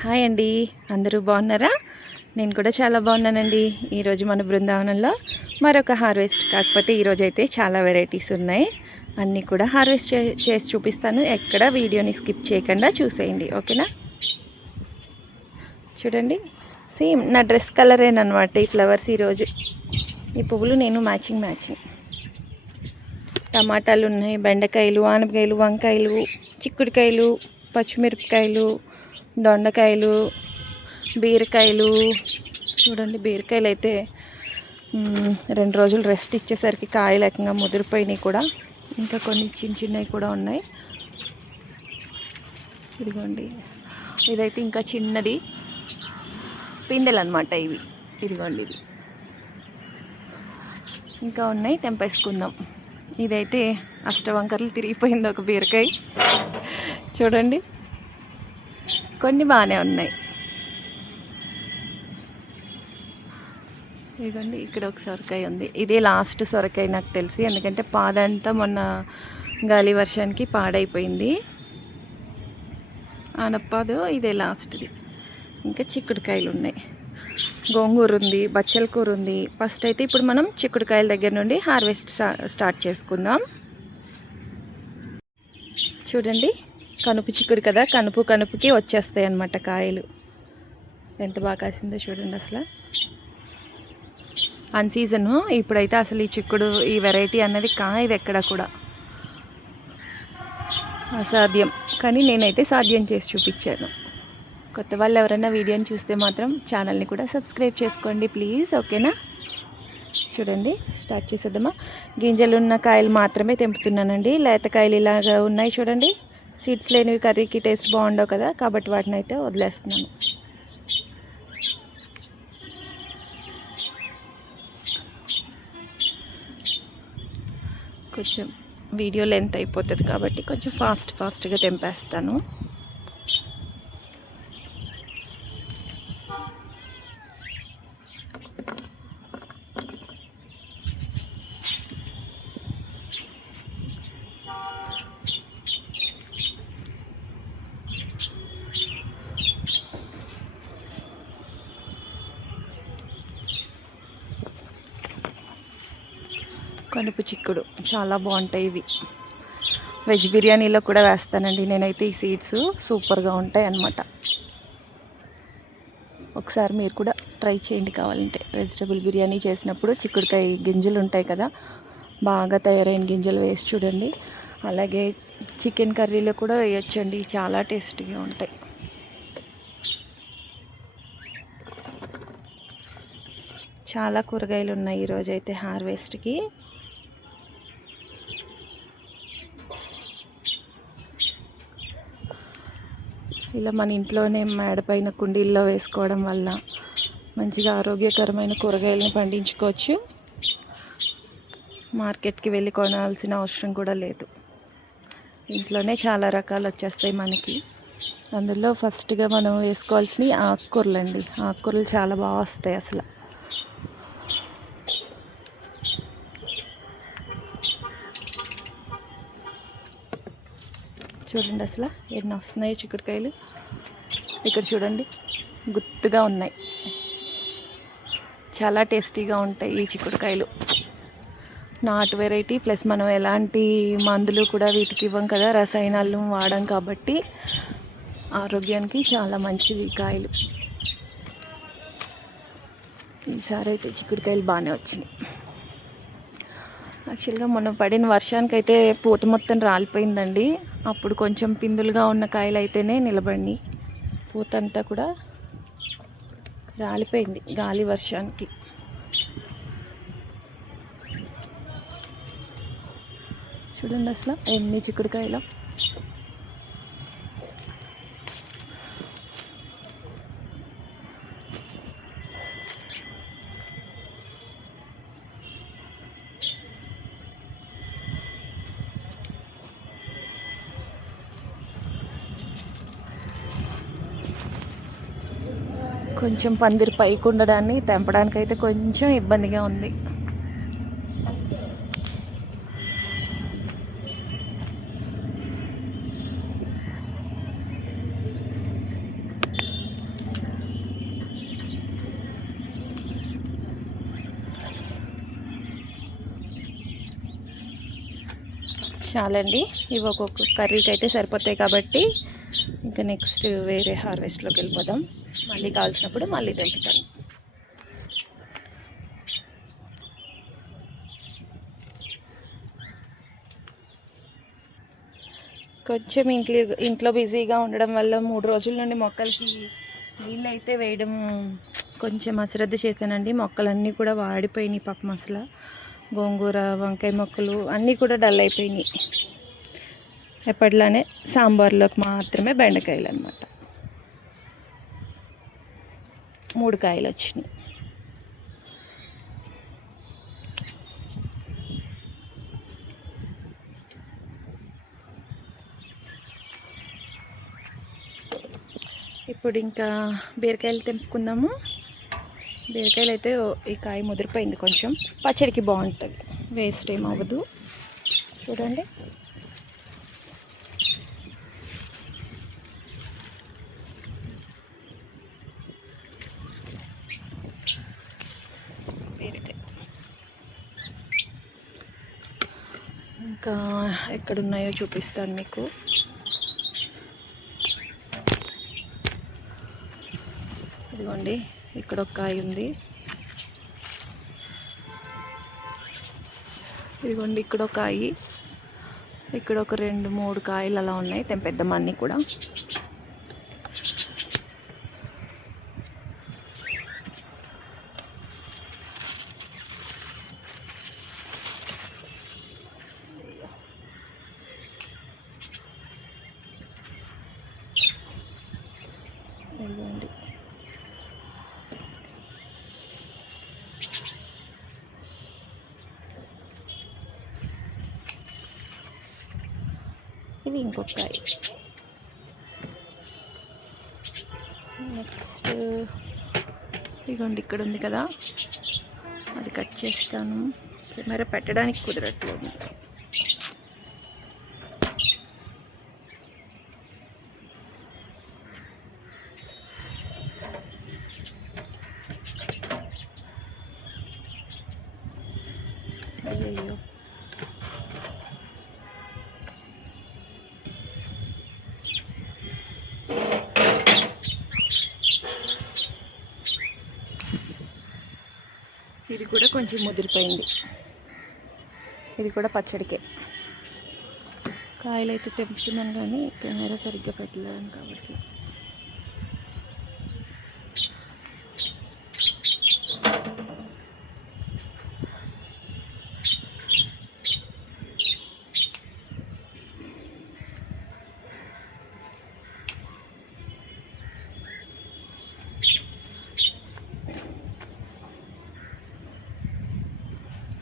Hi అండి, అందరూ బాగున్నారా? నేను కూడా చాలా బాగున్నానండి. ఈరోజు మన బృందావనంలో మరొక హార్వెస్ట్. కాకపోతే ఈరోజు అయితే చాలా వెరైటీస్ ఉన్నాయి. అన్నీ కూడా హార్వెస్ట్ చేసి చూపిస్తాను. ఎక్కడ వీడియోని స్కిప్ చేయకుండా చూసేయండి, ఓకేనా? చూడండి, సేమ్ నా డ్రెస్ కలరేనమాట ఈ ఫ్లవర్స్. ఈరోజు ఈ పువ్వులు నేను మ్యాచింగ్. టమాటాలు ఉన్నాయి, బెండకాయలు, ఆనపకాయలు, వంకాయలు, చిక్కుడుకాయలు, పచ్చిమిరపకాయలు, దొండకాయలు, బీరకాయలు. చూడండి, బీరకాయలు అయితే 2 రోజులు రెస్ట్ ఇచ్చేసరికి కాయలు ఏకంగా ముదిరిపోయినాయి కూడా. ఇంకా కొన్ని చిన్నవి కూడా ఉన్నాయి. ఇదిగోండి, ఇదైతే ఇంకా చిన్నది పిందెలు అనమాట ఇవి. ఇదిగోండి, ఇది ఇంకా ఉన్నాయి, తెంపేసుకుందాం. ఇదైతే అష్టవంకర్లు తిరిగిపోయింది ఒక బీరకాయ. చూడండి, కొన్ని బాగానే ఉన్నాయి. ఇదిగోండి, ఇక్కడ ఒక సొరకాయ ఉంది. ఇదే లాస్ట్ సొరకాయ నాకు తెలిసి, ఎందుకంటే పాదంతా మొన్న గాలి వర్షానికి పాడైపోయింది. ఆనపాదు ఇదే లాస్ట్ది. ఇంకా చిక్కుడుకాయలు ఉన్నాయి, గోంగూర ఉంది, బచ్చల కూర ఉంది. ఫస్ట్ అయితే ఇప్పుడు మనం చిక్కుడుకాయల దగ్గర నుండి హార్వెస్ట్ స్టార్ట్ చేసుకుందాం. చూడండి, కనుపు చిక్కుడు కదా, కనుపుకి వచ్చేస్తాయి అన్నమాట కాయలు. ఎంత బాగా కాసిందో చూడండి. అసలు అన్ సీజను ఇప్పుడైతే అసలు ఈ చిక్కుడు, ఈ వెరైటీ అన్నది కాయదు ఎక్కడ కూడా. అసాధ్యం, కానీ నేనైతే సాధ్యం చేసి చూపించాను. కొత్త వాళ్ళు ఎవరైనా వీడియోని చూస్తే మాత్రం ఛానల్ని కూడా సబ్స్క్రైబ్ చేసుకోండి ప్లీజ్, ఓకేనా? చూడండి, స్టార్ట్ చేసేద్దామా? గింజలు ఉన్న కాయలు మాత్రమే తెంపుతున్నానండి. లేతకాయలు ఇలాగా ఉన్నాయి చూడండి. సీడ్స్ లేనివి కర్రీకి టేస్ట్ బాగుండవు కదా, కాబట్టి వాటిని అయితే వదిలేస్తున్నాను. కొంచెం వీడియో లెంత్ అయిపోతుంది కాబట్టి కొంచెం ఫాస్ట్గా తెంపేస్తాను. కనుపు చిక్కుడు చాలా బాగుంటాయి ఇవి. వెజ్ బిర్యానీలో కూడా వేస్తానండి నేనైతే. ఈ సీడ్స్ సూపర్గా ఉంటాయి అన్నమాట. ఒకసారి మీరు కూడా ట్రై చేయండి కావాలంటే. వెజిటబుల్ బిర్యానీ చేసినప్పుడు చిక్కుడుకాయ గింజలు ఉంటాయి కదా, బాగా తయారైన గింజలు వేసి చూడండి. అలాగే చికెన్ కర్రీలో కూడా వేయొచ్చండి, చాలా టేస్టీగా ఉంటాయి. చాలా కూరగాయలు ఉన్నాయి ఈరోజు అయితే హార్వెస్ట్కి. ఇలా మన ఇంట్లోనే మేడపైన కుండీల్లో వేసుకోవడం వల్ల మంచిగా ఆరోగ్యకరమైన కూరగాయలను పండించుకోవచ్చు. మార్కెట్కి వెళ్ళి కొనాల్సిన అవసరం కూడా లేదు. ఇంట్లోనే చాలా రకాలు వచ్చేస్తాయి మనకి. అందులో ఫస్ట్గా మనం వేసుకోవాల్సినవి ఆకుకూరలు అండి. ఆకుకూరలు చాలా బాగా వస్తాయి అసలు. చూడండి అసలు ఎన్ని వస్తున్నాయో చిక్కుడుకాయలు. ఇక్కడ చూడండి, గుత్తుగా ఉన్నాయి. చాలా టేస్టీగా ఉంటాయి ఈ చిక్కుడుకాయలు. నాటు వెరైటీ, ప్లస్ మనం ఎలాంటి మందులు కూడా వీటికి ఇవ్వం కదా, రసాయనాలు వాడం కాబట్టి ఆరోగ్యానికి చాలా మంచిది ఈ కాయలు. ఈసారి అయితే చిక్కుడుకాయలు బాగానే వచ్చినాయి. యాక్చువల్గా మొన్న పడిన వర్షానికైతే పూత మొత్తం రాలిపోయిందండి. అప్పుడు కొంచెం పిందులుగా ఉన్న కాయలు అయితేనే నిలబడి, పూత అంతా కూడా రాలిపోయింది గాలి వర్షానికి. చూడండి అసలు ఎన్ని చిక్కుడుకాయలు. కొంచెం పందిరి పైకి ఉండడాన్ని తెంపడానికైతే కొంచెం ఇబ్బందిగా ఉంది. చాలండి, ఇవి ఒక్కొక్క కర్రీకి అయితే సరిపోతాయి కాబట్టి ఇంకా నెక్స్ట్ వేరే హార్వెస్ట్లోకి వెళ్ళిపోదాం. మళ్ళీ కావాల్సినప్పుడు మళ్ళీ తెంపుతాను. కొంచెం ఇంట్లో బిజీగా ఉండడం వల్ల 3 రోజుల నుండి మొక్కలకి నీళ్ళు అయితే వేయడం కొంచెం అశ్రద్ధ చేశానండి. మొక్కలన్నీ కూడా వాడిపోయినాయి పాపం. అసలు గోంగూర, వంకాయ మొక్కలు అన్నీ కూడా డల్ అయిపోయినాయి. ఎప్పటిలానే సాంబార్లోకి మాత్రమే బెండకాయలు అన్నమాట. 3 కాయలు వచ్చినాయి. ఇప్పుడు ఇంకా బీరకాయలు తెంపుకుందాము. బీరకాయలు అయితే ఈ కాయ ముదిరిపోయింది, కొంచెం పచ్చడికి బాగుంటుంది, వేస్ట్ ఏం అవ్వదు. చూడండి, బీరకాయ ఇంకా ఎక్కడున్నాయో చూపిస్తాను మీకు. ఇదిగోండి, ఇక్కడ ఒక కాయ ఉంది. ఇదిగోండి, ఇక్కడ ఒక కాయ, ఇక్కడ ఒక 2-3 కాయలు అలా ఉన్నాయి. తెంపేద్దాం అన్నీ కూడా. ఇదిగోండి, ఇది ఇంకొక కాయ. నెక్స్ట్ ఇదిగోండి, ఇక్కడ ఉంది కదా, అది కట్ చేస్తాను. కెమెరా పెట్టడానికి కుదరట్లేదు. అయ్యో, ఇది కూడా కొంచెం ముదిరిపోయింది. ఇది కూడా పచ్చడికే. కాయలు అయితే తెంపుతున్నాను కానీ కెమెరా సరిగ్గా పెట్టలేను కాబట్టి.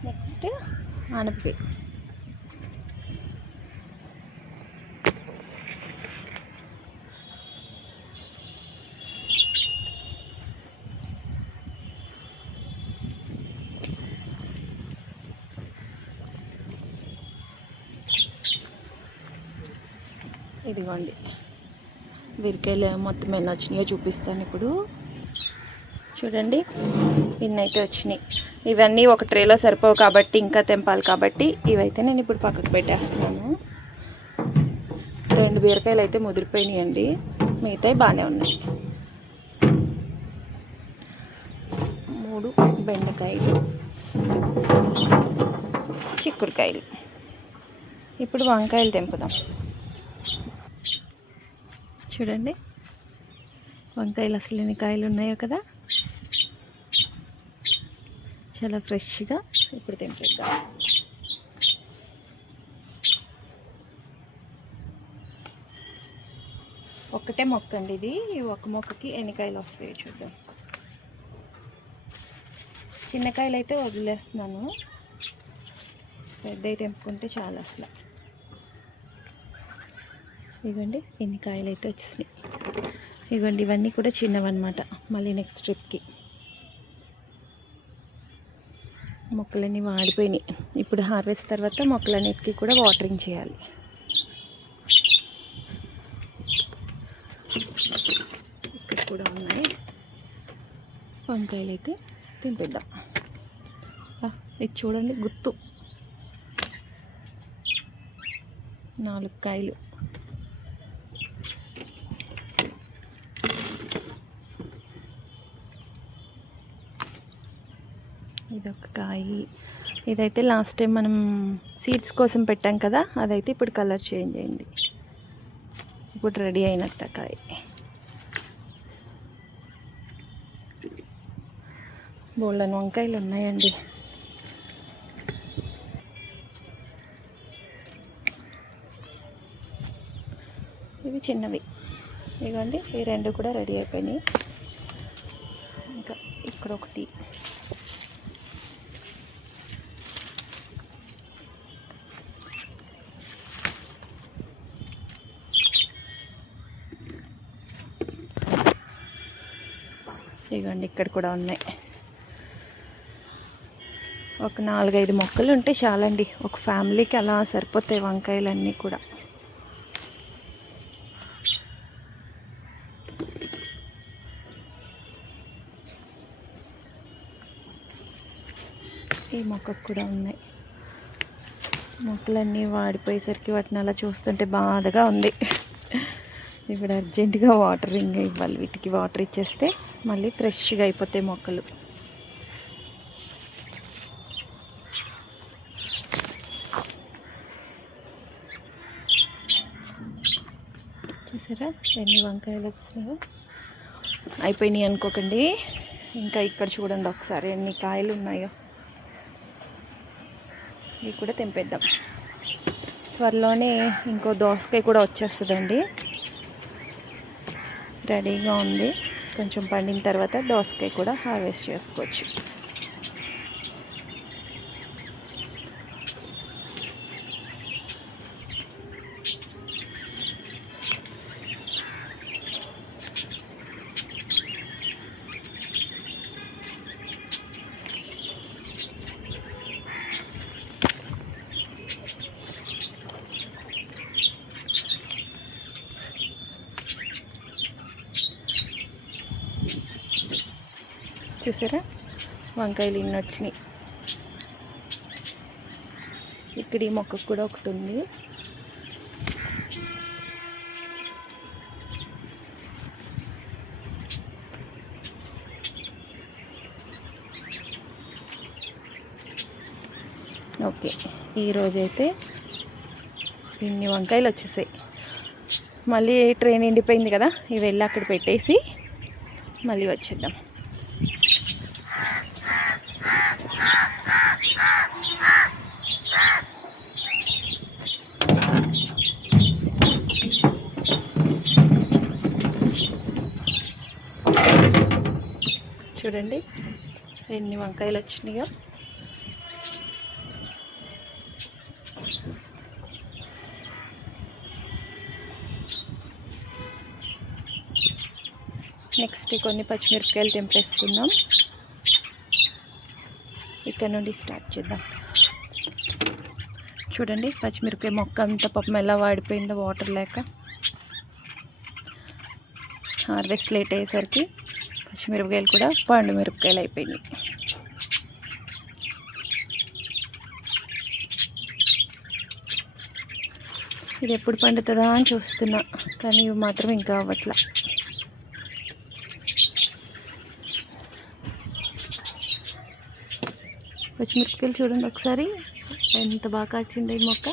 నెక్స్ట్ ఆనపకాయ. ఇదిగోండి, బీరకాయలు మొత్తం ఎన్ని వచ్చినాయో చూపిస్తాను ఇప్పుడు. చూడండి, ఇన్నైతే వచ్చినాయి. ఇవన్నీ ఒక ట్రేలో సరిపోవు కాబట్టి ఇంకా తెంపాలి కాబట్టి ఇవైతే నేను ఇప్పుడు పక్కకు పెట్టేస్తున్నాను. 2 బీరకాయలు అయితే ముదిరిపోయినాయండి, మిగతాయి బాగానే ఉన్నాయి. 3 బెండకాయలు, చిక్కుడుకాయలు. ఇప్పుడు వంకాయలు తెంపుదాం. చూడండి, వంకాయలు అసలు ఎన్ని కాయలు ఉన్నాయో కదా, చాలా ఫ్రెష్గా. ఇప్పుడు తెంపేద్దాం. ఒక్కటే మొక్క అండి ఇది. ఈ ఒక మొక్కకి ఎన్ని కాయలు వస్తాయో చూద్దాం. చిన్న కాయలు అయితే వదిలేస్తున్నాను, పెద్దవి తెంపుకుంటే చాలా అసలు. ఇదిగోండి, ఎన్ని కాయలు అయితే వచ్చేసినాయి. ఇదిగోండి, ఇవన్నీ కూడా చిన్నవన్నమాట. మళ్ళీ నెక్స్ట్ ట్రిప్కి. మొక్కలన్నీ వాడిపోయినాయి. ఇప్పుడు హార్వెస్ట్ తర్వాత మొక్కలన్నిటికీ కూడా వాటరింగ్ చేయాలి. ఇక్కడ కూడా ఉన్నాయి వంకాయలు, అయితే తింపేద్దాం. ఇది చూడండి, గుత్తు. 4 కాయలు. ఇదొక కాయ. ఇదైతే లాస్ట్ టైం మనం సీడ్స్ కోసం పెట్టాం కదా, అదైతే ఇప్పుడు కలర్ చేంజ్ అయింది. ఇప్పుడు రెడీ అయినట్ట కాయ. బోళ్ళని వంకాయలు ఉన్నాయండి. ఇవి చిన్నవి. ఇవ్వండి, ఈ 2 కూడా రెడీ అయిపోయినాయి. ఇంకా ఇక్కడ ఒకటి. ఇవ్వండి, ఇక్కడ కూడా ఉన్నాయి. ఒక 4-5 మొక్కలు ఉంటే చాలండి, ఒక ఫ్యామిలీకి అలా సరిపోతాయి వంకాయలన్నీ కూడా. ఈ మొక్కకు కూడా ఉన్నాయి. మొక్కలన్నీ వాడిపోయేసరికి వాటిని అలా చూస్తుంటే బాధగా ఉంది. ఇప్పుడు అర్జెంటుగా వాటరింగ్ ఇవ్వాలి. వీటికి వాటర్ ఇచ్చేస్తే మళ్ళీ ఫ్రెష్గా అయిపోతాయి మొక్కలు. చూసారా ఎన్ని వంకాయలు వచ్చినాయో. అయిపోయినాయి అనుకోకండి, ఇంకా ఇక్కడ చూడండి ఒకసారి ఎన్ని కాయలు ఉన్నాయో. ఇవి కూడా తెంపేద్దాం. త్వరలోనే ఇంకో దోసకాయ కూడా వచ్చేస్తుందండి, రెడీగా ఉంది. కొంచెం పండిన తర్వాత దోసకాయ కూడా హార్వెస్ట్ చేసుకోవచ్చు. చూసారా వంకాయలు ఇన్నొచ్చినాయి. ఇక్కడ ఈ మొక్కకు కూడా ఒకటి ఉంది. ఓకే, ఈరోజైతే ఇన్ని వంకాయలు వచ్చేసాయి. మళ్ళీ ట్రైన్ ఎండిపోయింది కదా, ఇవి వెళ్ళి అక్కడ పెట్టేసి మళ్ళీ వచ్చేద్దాం. చూడండి ఎన్ని వంకాయలు వచ్చినాయో. నెక్స్ట్ కొన్ని పచ్చిమిరపకాయలు తెంపేసుకుందాం. ఇక్కడ నుండి స్టార్ట్ చేద్దాం. చూడండి పచ్చిమిరపకాయ మొక్క అంతా పాపం ఎలా వాడిపోయిందో వాటర్ లేక. హార్వెస్ట్ లేట్ అయ్యేసరికి పచ్చిమిరపకాయలు కూడా పండు మిరపకాయలు అయిపోయినాయి. ఇది ఎప్పుడు పండుతుందా అని చూస్తున్నా, కానీ ఇవి మాత్రం ఇంకా అవ్వట్లా. పచ్చిమిరపకాయలు చూడండి ఒకసారి ఎంత బాగా కాసింది ఈ మొక్క.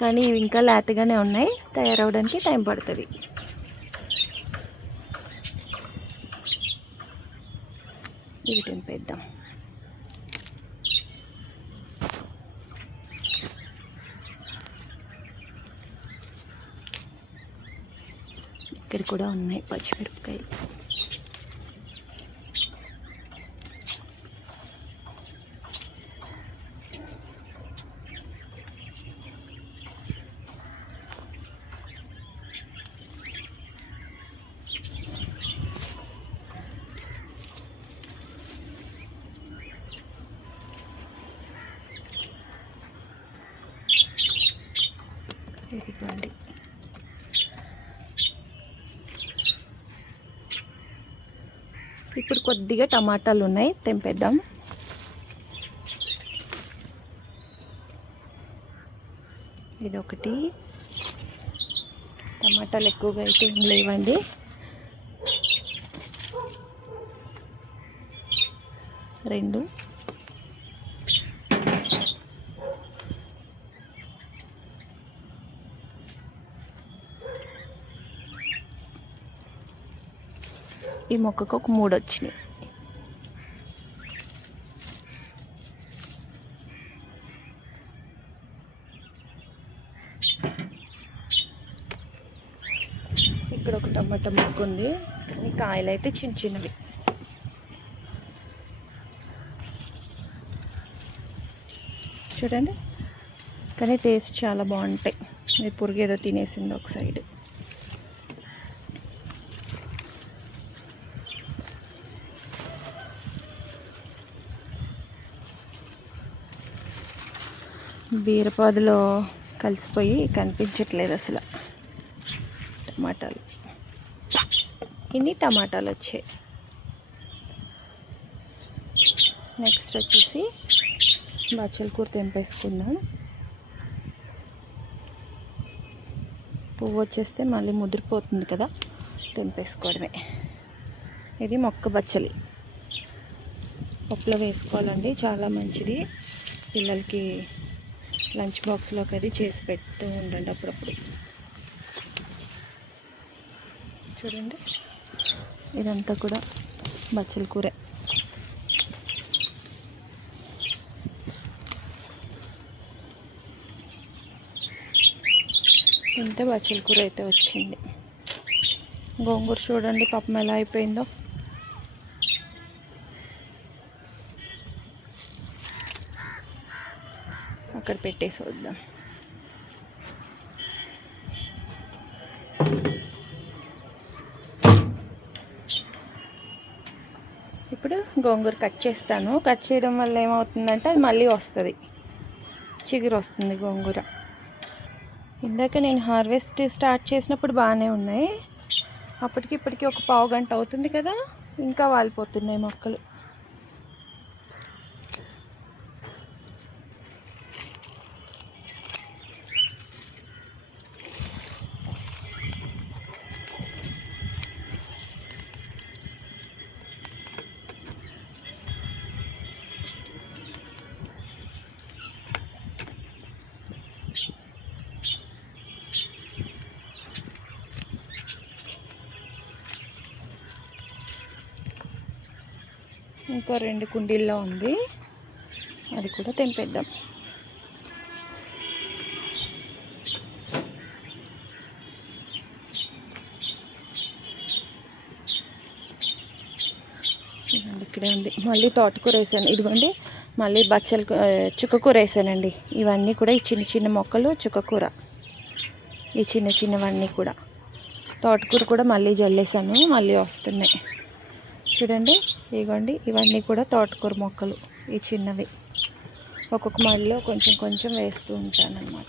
కానీ ఇవి ఇంకా లేతగానే ఉన్నాయి, తయారవడానికి టైం పడుతుంది. ఇవి తెంపేద్దాం. ఇక్కడ కూడా ఉన్నాయి పచ్చిమిరపకాయలు. ఇదిగోండి. ఇప్పుడు కొద్దిగా టమాటాలు ఉన్నాయి, తెంపేద్దాం. ఇదొకటి, టమాటాలు ఎక్కువగా అయితే ఏం లేవండి. రెండు ఈ మొక్కకు ఒక 3 వచ్చినాయి. ఇక్కడ ఒక టమాటా మొక్క ఉంది. ఈ కాయలు అయితే చిన్న చిన్నవి. చూడండి, కానీ టేస్ట్ చాలా బాగుంటాయి. ఇది పురుగు ఏదో తినేసింది ఒక సైడ్. బీరపాదులో కలిసిపోయి కనిపించట్లేదు అసలు టమాటాలు. ఇన్ని టమాటాలు వచ్చాయి. నెక్స్ట్ వచ్చేసి బచ్చల కూర తెంపేసుకుందాం. పువ్వు వచ్చేస్తే మళ్ళీ ముదిరిపోతుంది కదా, తెంపేసుకోవడమే. ఇది మొక్క బచ్చలి, పప్పులో వేసుకోవాలండి, చాలా మంచిది. పిల్లలకి లంచ్ బాక్స్లోకి అది చేసి పెడుతూ ఉండండి అప్పుడప్పుడు. చూడండి, ఇదంతా కూడా బచ్చల కూరే. ఇంత బచ్చల కూర అయితే వచ్చింది. గోంగూర చూడండి పాపం ఎలా అయిపోయిందో. అక్కడ పెట్టేసి వద్దాం. ఇప్పుడు గోంగూర కట్ చేస్తాను. కట్ చేయడం వల్ల ఏమవుతుందంటే అది మళ్ళీ వస్తుంది, చిగురు వస్తుంది గోంగూర. ఇందాక నేను హార్వెస్ట్ స్టార్ట్ చేసినప్పుడు బాగానే ఉన్నాయి. అప్పటికి ఇప్పటికి ఒక పావు గంట అవుతుంది కదా, ఇంకా వాలిపోతున్నాయి మొక్కలు. ఇంకో 2 కుండీల్లో ఉంది, అది కూడా తెంపేద్దాం. ఇక్కడే ఉంది. మళ్ళీ తోటకూర వేసాను, ఇదిగోండి. మళ్ళీ చుక్కకూర వేసానండి. ఇవన్నీ కూడా ఈ చిన్న చిన్న మొక్కలు చుక్కకూర, ఈ చిన్న చిన్నవన్నీ కూడా. తోటకూర కూడా మళ్ళీ జల్లేసాను, మళ్ళీ వస్తున్నాయి. చూడండి, ఇదిగోండి, ఇవన్నీ కూడా తోటకూర మొక్కలు, ఈ చిన్నవి. ఒక్కొక్క మడిలో కొంచెం కొంచెం వేస్తూ ఉంటానన్నమాట.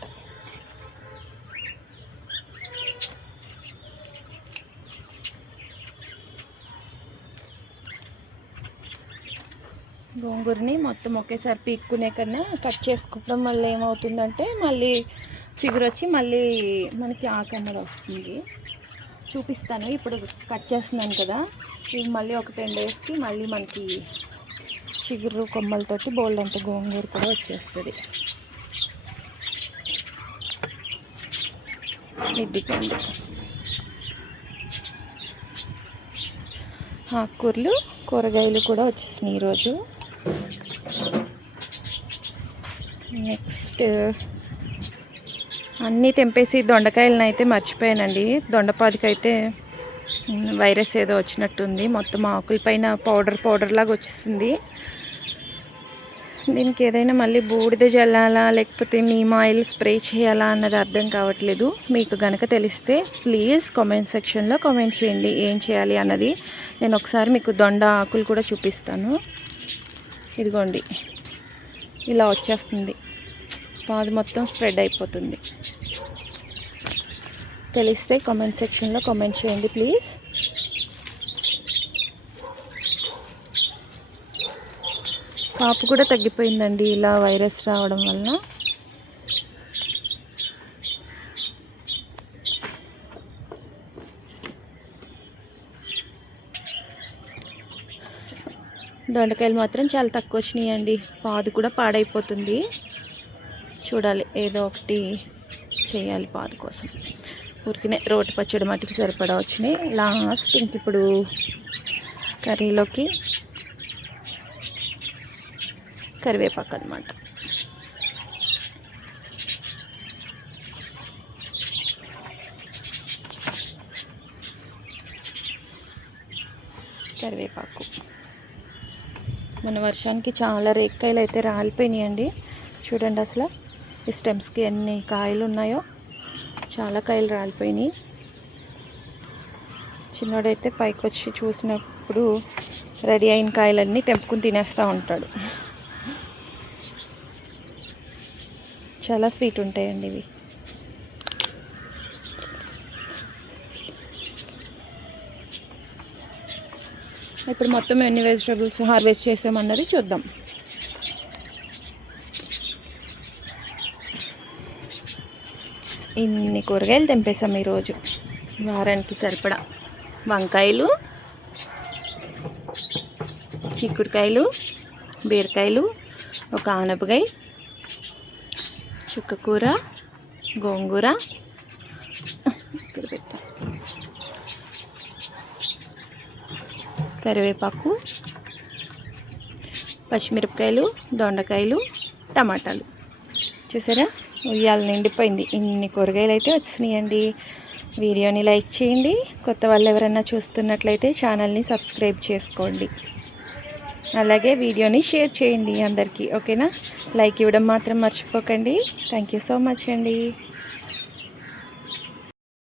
గోంగూరని మొత్తం ఒకేసారి పీక్కునే కన్నా కట్ చేసుకోవడం వల్ల ఏమవుతుందంటే మళ్ళీ చిగురు వచ్చి మళ్ళీ మనకి ఆకు అన్నది వస్తుంది. చూపిస్తాను. ఇప్పుడు కట్ చేస్తున్నాను కదా, ఇవి మళ్ళీ ఒక 10 డేస్కి మళ్ళీ మనకి చిగురు కొమ్మలతోటి బోల్డ్ అంత గోంగూర కూడా వచ్చేస్తుంది. ఇదిగోండి, ఆకుకూరలు కూరగాయలు కూడా వచ్చేసినాయి ఈరోజు. నెక్స్ట్ అన్నీ తెంపేసి దొండకాయలను అయితే మర్చిపోయానండి. దొండపాదికైతే వైరస్ ఏదో వచ్చినట్టుంది, మొత్తం ఆకులపైన పౌడర్ లాగా వచ్చేసింది. దీనికి ఏదైనా మళ్ళీ బూడిద జల్లాలా లేకపోతే నీమ్ ఆయిల్ స్ప్రే చేయాలా అన్నది అర్థం కావట్లేదు. మీకు గనక తెలిస్తే ప్లీజ్ కామెంట్ సెక్షన్లో కామెంట్ చేయండి ఏం చేయాలి అన్నది. నేను ఒకసారి మీకు దొండ ఆకులు కూడా చూపిస్తాను. ఇదిగోండి, ఇలా వచ్చేస్తుంది, పాదు మొత్తం స్ప్రెడ్ అయిపోతుంది. తెలిస్తే కామెంట్ సెక్షన్లో కామెంట్ చేయండి ప్లీజ్. కాపు కూడా తగ్గిపోయిందండి ఇలా వైరస్ రావడం వలన. దొండకాయలు మాత్రం చాలా తక్కువ వచ్చినాయండి. పాదు కూడా పాడైపోతుంది. చూడాలి, ఏదో ఒకటి చేయాలి పాదు కోసం. ఊరికినే రోటి పచ్చడి మట్టికి సరిపడా వచ్చినాయి. లాస్ట్ ఇంక ఇప్పుడు కర్రీలోకి కరివేపాకు అన్నమాట. కరివేపాకు మన వర్షానికి చాలా రేక్కాయలు అయితే రాలిపోయినాయండి. చూడండి అసలు ఈ స్టెమ్స్కి ఎన్ని కాయలు ఉన్నాయో, చాలా కాయలు రాలిపోయినాయి. చిన్నోడైతే పైకి వచ్చి చూసినప్పుడు రెడీ అయిన కాయలన్నీ తెంపుకుని తినేస్తూ ఉంటాడు. చాలా స్వీట్ ఉంటాయండి ఇవి. ఇప్పుడు మొత్తం ఎన్ని వెజిటబుల్స్ హార్వెస్ట్ చేసామన్నది చూద్దాం. ఇన్ని కూరగాయలు తెంపేసాం ఈరోజు, వారానికి సరిపడా. వంకాయలు, చిక్కుడుకాయలు, బీరకాయలు, ఒక ఆనపకాయ, చుక్కకూర, గోంగూర, ఇక్కడ పెట్టా, కరివేపాకు, పచ్చిమిరపకాయలు, దొండకాయలు, టమాటాలు. చూసారా, ఉయ్యాల నిండిపోయింది. ఇన్ని కూరగాయలు అయితే వచ్చినాయండి. వీడియోని లైక్ చేయండి. కొత్త వాళ్ళు ఎవరైనా చూస్తున్నట్లయితే ఛానల్ని సబ్స్క్రైబ్ చేసుకోండి. అలాగే వీడియోని షేర్ చేయండి అందరికీ. ఓకేనా? లైక్ ఇవ్వడం మాత్రం మర్చిపోకండి. థ్యాంక్ యూ సో మచ్ అండి.